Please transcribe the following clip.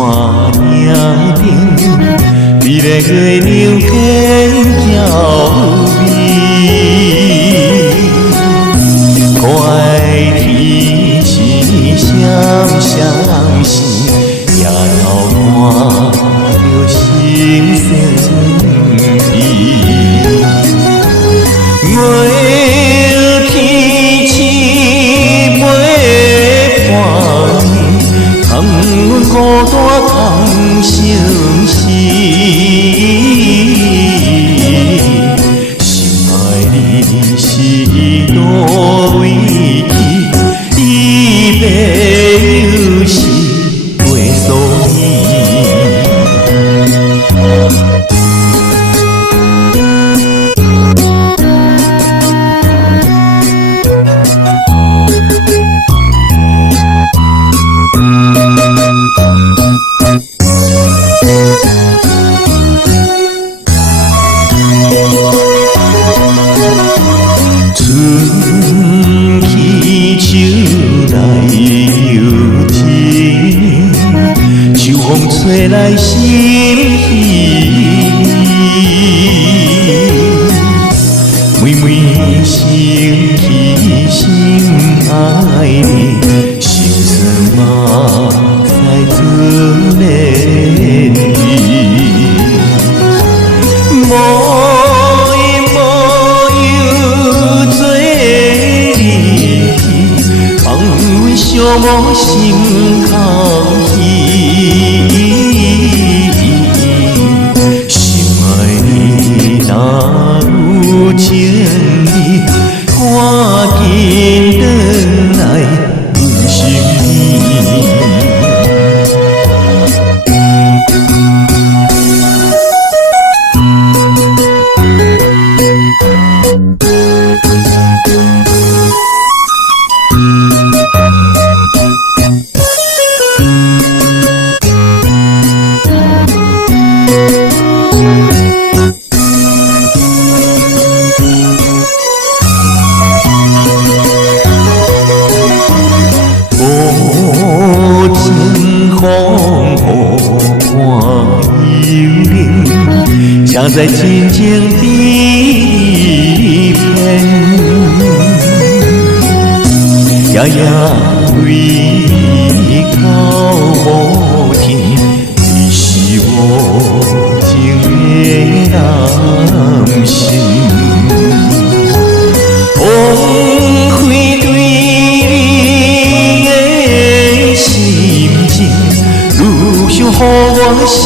影顶，美丽月亮见娇美。可爱天星闪闪闪，夜头看着心酸悲。月天星陪伴你，窗阮孤单空相思。心爱你是倒位去？伊要有时袂所依。春去秋来又天，秋风吹来心稀。每每想起心爱的，心酸目屎吞连鼻。寂寞心空虚，心爱你若有情意，赶紧转来阮身边。才知真情比骗，夜夜为口无天，你是无情的男性，枉费对你的心情，愈想予我心。